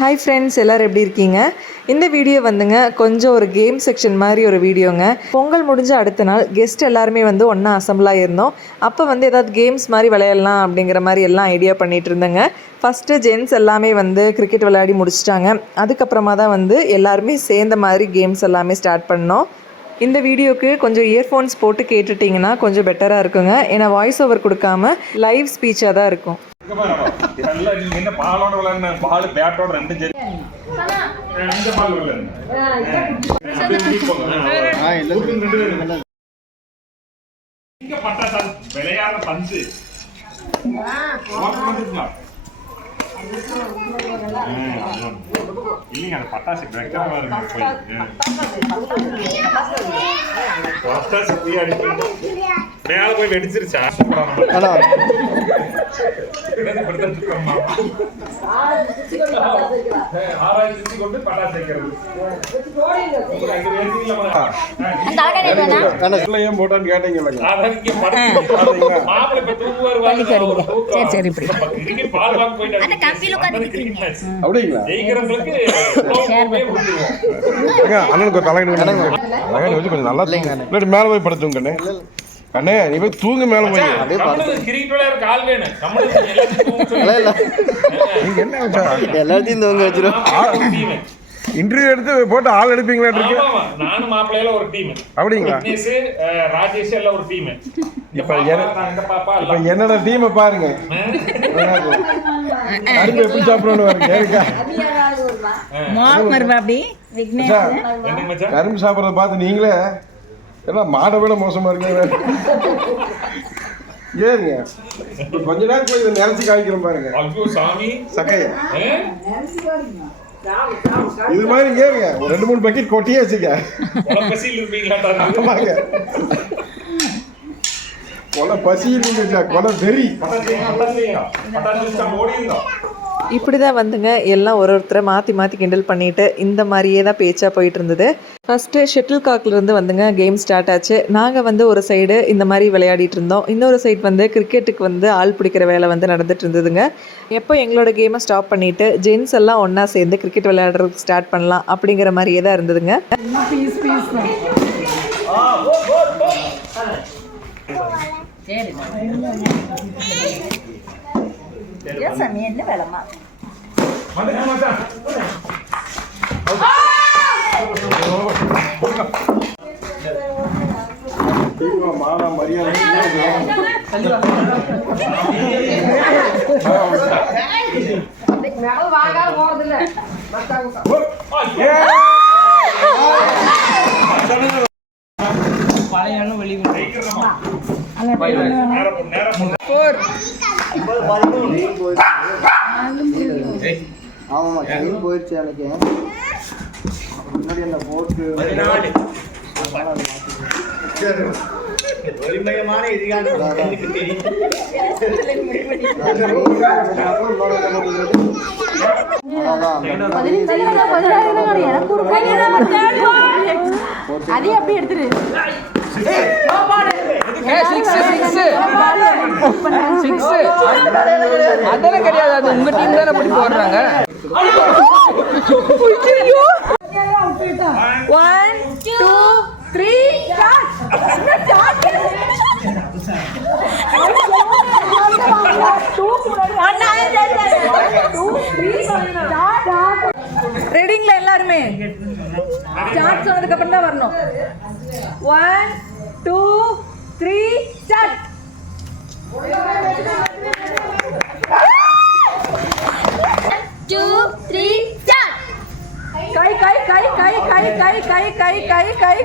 Hi friends, எல்லோரும் எப்படி இருக்கீங்க? இந்த வீடியோ வந்துங்க கொஞ்சம் ஒரு கேம் செக்ஷன் மாதிரி ஒரு வீடியோங்க. பொங்கல் முடிஞ்ச அடுத்த நாள் கெஸ்ட் எல்லாருமே வந்து ஒன்றா அசம்பிளாக இருந்தோம். அப்போ வந்து ஏதாவது கேம்ஸ் மாதிரி விளையாடலாம் அப்படிங்கிற மாதிரி எல்லாம் ஐடியா பண்ணிகிட்டு இருந்தேங்க. ஃபஸ்ட்டு ஜென்ஸ் எல்லாமே வந்து கிரிக்கெட் விளையாடி முடிச்சிட்டாங்க. அதுக்கப்புறமா தான் வந்து எல்லாருமே சேர்ந்த மாதிரி கேம்ஸ் எல்லாமே ஸ்டார்ட் பண்ணோம். இந்த வீடியோக்கு கொஞ்சம் இயர்ஃபோன்ஸ் போட்டு கேட்டுட்டிங்கன்னா கொஞ்சம் பெட்டராக இருக்குங்க. ஏன்னா வாய்ஸ் ஓவர் கொடுக்காம லைவ் ஸ்பீச்சாக தான் இருக்கும். என்ன பாலோட விளையாடுன பால் பேட்டோட ரெண்டு சரி இந்த பால் விளையாடுங்க இங்க பட்டாசா விளையாட பந்து இல்லைங்க அந்த பட்டாசு வைக்கிறவா இருக்கு பட்டாசு மேல போய் வெடிச்சிருச்சா மேல போய் படுத்துங்க கண்ணே, நீ போய் தூங்கு மேல போய். எல்லாத்தையும் தூங்க வச்சிரும். இன்டர்வியூ எடுத்து போட்டு ஆள் எடுப்பீங்களா? நானும் மாப்பிள்ளையில ஒரு டீம். அப்படிங்களா? ராஜேஷ் எல்லாம் ஒரு டீம். இப்ப என்னோட டீம் பாருங்க. கரும்பு எப்படி சாப்பிடணும் கரும்பு சாப்பிடறத பார்த்து நீங்களே எல்லாம் மாடை விட மோசமா இருக்கு. ஏங்க கொஞ்ச நேரம் போய் இதை நினைச்சு காய்க்கிறோம் பாருங்க. சக்கைய இது மாதிரி ஏறுங்க. ஒரு 2-3 பக்கெட் கொட்டியே வச்சுக்க. கொலை பசி கொலை வெறி. இப்படி தான் வந்துங்க எல்லாம் ஒருத்தரை மாற்றி மாற்றி கிண்டல் பண்ணிவிட்டு இந்த மாதிரியே தான் பேச்சாக போயிட்டு இருந்தது. ஃபஸ்ட்டு ஷட்டில் காக்லேருந்து வந்துங்க கேம் ஸ்டார்ட் ஆச்சு. நாங்கள் வந்து ஒரு சைடு இந்த மாதிரி விளையாடிட்டு இருந்தோம், இன்னொரு சைடு வந்து கிரிக்கெட்டுக்கு வந்து ஆள் பிடிக்கிற வேலை வந்து நடந்துட்டு இருந்ததுங்க. எப்போ எங்களோட கேமை ஸ்டாப் பண்ணிவிட்டு ஜென்ஸ் எல்லாம் ஒன்றா சேர்ந்து கிரிக்கெட் விளையாடுறதுக்கு ஸ்டார்ட் பண்ணலாம் அப்படிங்கிற மாதிரியே தான் இருந்ததுங்க. என்ன வேலைமா மானா மரியாதை ஆமாமா டைம் போயிடுச்சு. எனக்கு முன்னாடி அந்த போட்டு ஒளிமயமான அதே அப்படி எடுத்துரு. அதெல்லாம் கிடையாது, அது உங்க டீம் தானே அப்படி போடுறாங்க. 1 2 3 ரெடிங்களா? எல்லாருமே ஸ்டார்ட் சொன்னதுக்கு அப்புறம் தான் வரணும். 1 2 3 ஸ்டார்ட். கை கை கை கை கை கை கை கை கை கை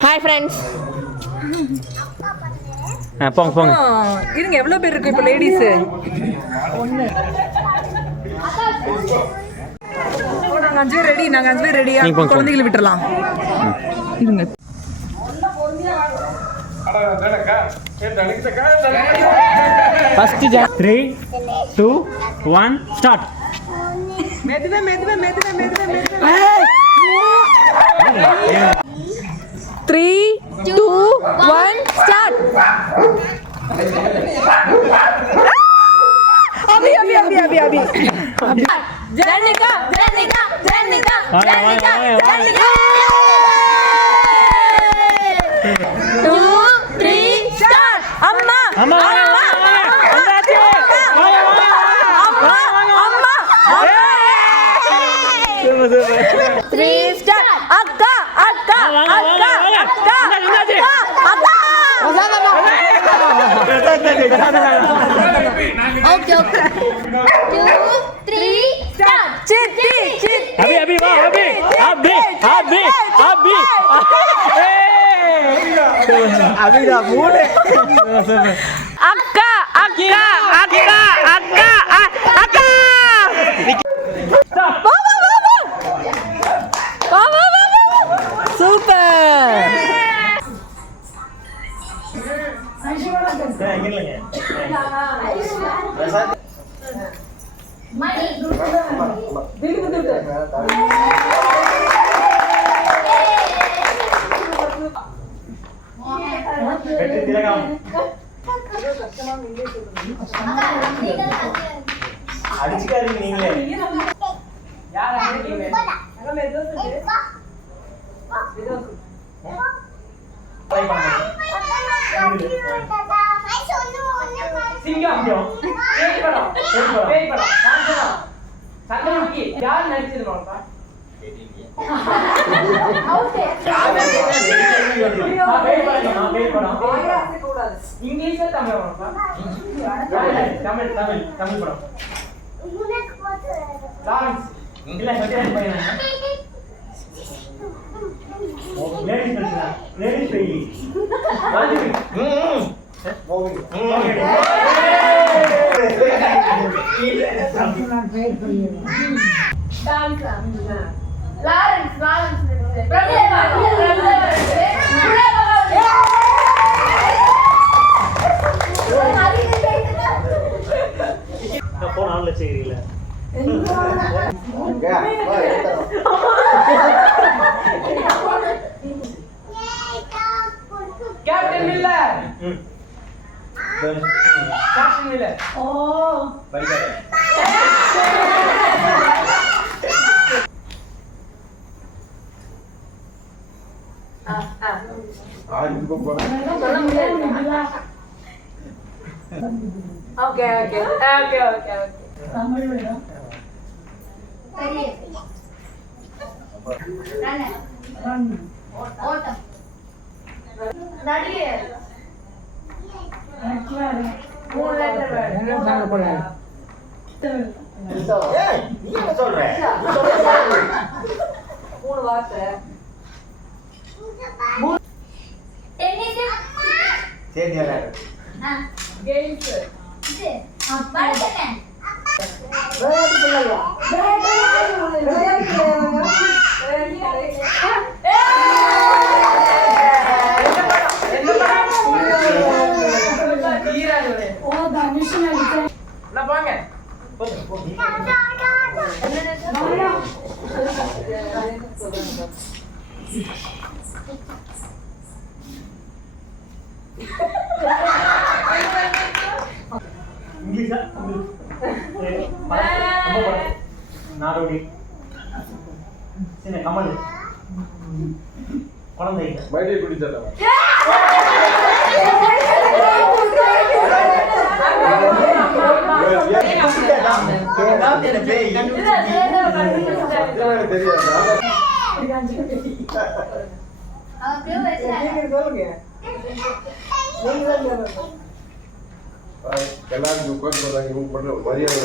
ஹாய் ஃப்ரெண்ட்ஸ். போங்க போங்க. இருங்க, எவ்வளோ பேர் இருக்கு இப்போ லேடிஸ்? நாங்கள் 5 பேர் ரெடி. நாங்கள் 5 பேர் ரெடியா? குழந்தைகளை விட்டுறலாம். இருங்க. First 3 2 1 start. மெதுவே மெதுவே மெதுவே மெதுவே மெதுவே. 3 2 1 ஸ்டார்ட். அபி அபி ஜெனிகா ஜெனிகா ஜெனிகா ஜெனிகா ஜெனிகா 2 3 ஸ்டார்ட் அம்மா அம்மா அம்மா வந்தாச்சு வாங்க அம்மா அம்மா 3 ஸ்டார்ட் அக்கா அக்கா அக்கா அக்கா அக்கா ஓகே ஓகே 2 3 ஸ்டார்ட் சித்தி சித்தி अभी वाह अभी அபிடா மூணு அக்கா அக்கா அக்கா அக்கா அக்கா வா வா வா வா வா வா வா சூப்பர் வெற்றி திலகம் அடிச்சுக்காதீங்க நீங்களே சிங்கம் பேய் படம் சந்திரமுகி யார் நடிச்சிருப்பாங்க இங்கிலீஷ் தமிழ் தமிழ் தமிழ் தமிழ் படம் லாரன்ஸ் இல்ல சத்யராஜ் பையனா லேடிஸ் பேய் ராஜவி லாரன்ஸ் போன் ஆன்ல செய்றீங்களா Captain Miller Captain Miller oh biker okay okay okay okay Tamil வேணும் ஓட்டம் நடிகை மூணு லெட்டர் வேணும் மூணு வார்த்தை கேம்ஸ் இங்கிலீஷா நாடோடி சின்ன கமல் குழந்தை பைடே குடிச்சாட்டா எல்லாரும் உட்காந்து போறாங்க இவங்க பண்ற மரியாதை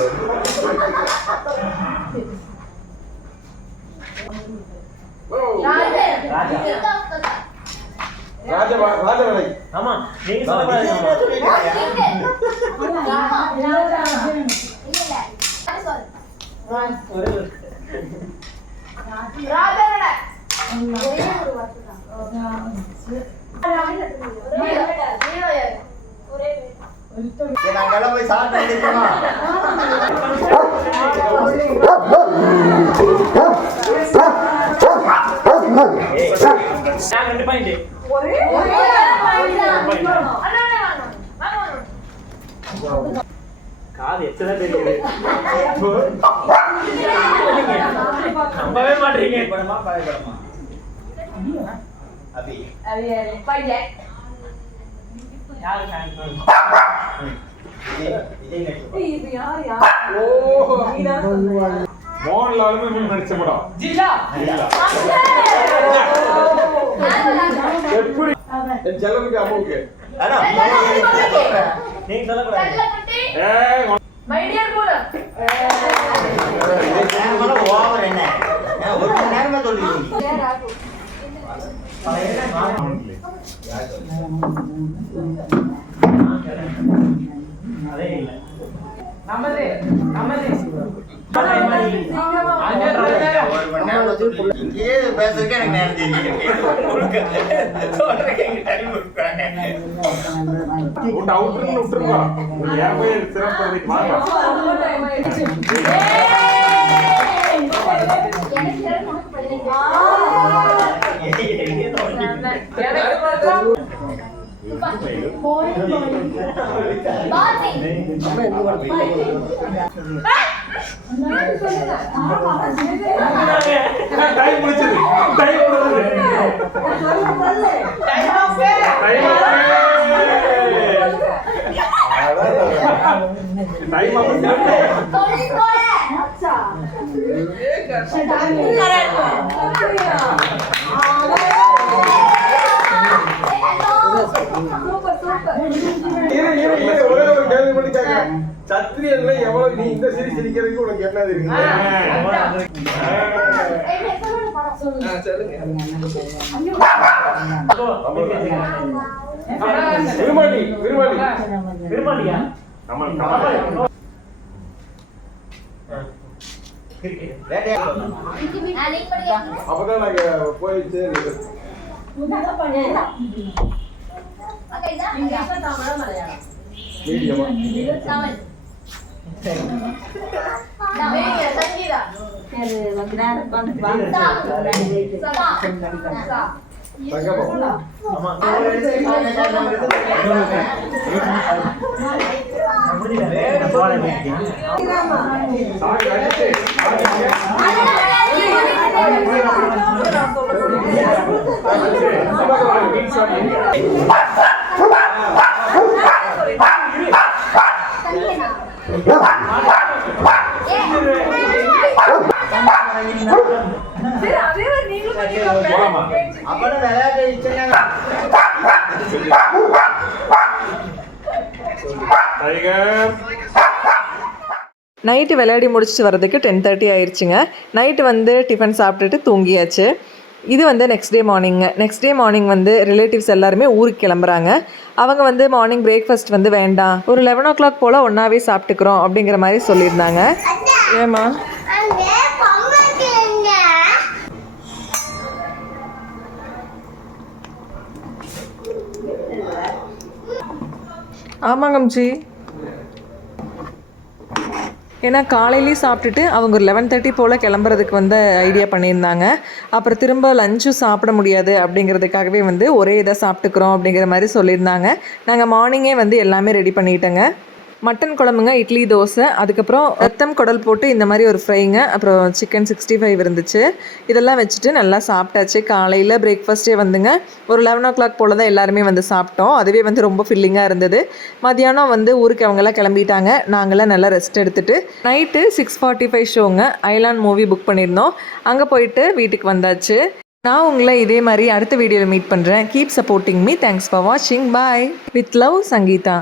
ராஜவேலை ஆமா நீங்க சொல்ல நாங்கெல்லாம் போய் சாப்பிட்டு ரெண்டு பாயிண்ட் காது நம்பவே மாட்டீங்க. யாரு மோகன்லாலுமே மீன் நடிச்ச படம். ஜில்லா. எப்படி என் செல்லக்குட்டி அம்மாவுக்கு நீங்க சொல்லக்கூடாது. ஓவர் என்ன ஒரு மணி நேரமா சொல்லிருக்கீங்க. அதே இல்ல நமதே இங்கேயே பேசுறதுக்கு எனக்கு நேரம் விட்டுருக்கா ஏன் போய் சிறப்பு வாங்க. டைம் முடிச்சது. ஒரே ஒரு கேள்வி மட்டும் கேட்கிறேன். சத்திரியன்ல எவ்வளவு நீ இந்த சிரி சிரிக்கிறதுக்கு உனக்கு என்ன இருக்கு? விரும்பாடியா? அப்பதான் நாங்க போயிட்டு நைட்டு விளையாடி முடிச்சுட்டு வரதுக்கு 10:30 ஆயிடுச்சுங்க. நைட்டு வந்து டிஃபன் சாப்பிட்டுட்டு தூங்கியாச்சு. இது வந்து நெக்ஸ்ட் டே மார்னிங் வந்து ரிலேட்டிவ்ஸ் எல்லாருமே ஊருக்கு கிளம்புறாங்க. அவங்க வந்து மார்னிங் பிரேக்ஃபாஸ்ட் வந்து வேண்டாம், ஒரு 11 o'clock போல் ஒன்றாவே சாப்பிட்டுக்கிறோம் அப்படிங்கிற மாதிரி சொல்லியிருந்தாங்க. ஏமா ஆமாங்கம்ஜி, ஏன்னா காலையிலேயே சாப்பிட்டுட்டு அவங்க ஒரு 11:30 போல் கிளம்புறதுக்கு வந்து ஐடியா பண்ணியிருந்தாங்க. அப்புறம் திரும்ப லஞ்சும் சாப்பிட முடியாது அப்படிங்கிறதுக்காகவே வந்து ஒரே இதை சாப்பிட்டுக்கிறோம் அப்படிங்கிற மாதிரி சொல்லியிருந்தாங்க. நாங்கள் மார்னிங்கே வந்து எல்லாமே ரெடி பண்ணிட்டேங்க. மட்டன் குழம்புங்க, இட்லி, தோசை, அதுக்கப்புறம் ரத்தம் குடல் போட்டு இந்த மாதிரி ஒரு ஃப்ரைங்க, அப்புறம் சிக்கன் 65 இருந்துச்சு. இதெல்லாம் வச்சுட்டு நல்லா சாப்பிட்டாச்சு. காலையில் பிரேக்ஃபாஸ்ட்டே வந்துங்க ஒரு 11 o'clock போல் தான் எல்லாருமே வந்து சாப்பிட்டோம். அதுவே வந்து ரொம்ப ஃபில்லிங்காக இருந்தது. மதியானம் வந்து ஊருக்கு அவங்கெல்லாம் கிளம்பிட்டாங்க. நாங்களாம் நல்லா ரெஸ்ட் எடுத்துகிட்டு நைட்டு 6:45 ஷோங்க ஐலாண்ட் மூவி புக் பண்ணியிருந்தோம். அங்கே போயிட்டு வீட்டுக்கு வந்தாச்சு. நான் உங்களை இதே மாதிரி அடுத்த வீடியோவில் மீட் பண்ணுறேன். Keep supporting me. Thanks for வாட்சிங். பாய். With love, Sangeetha.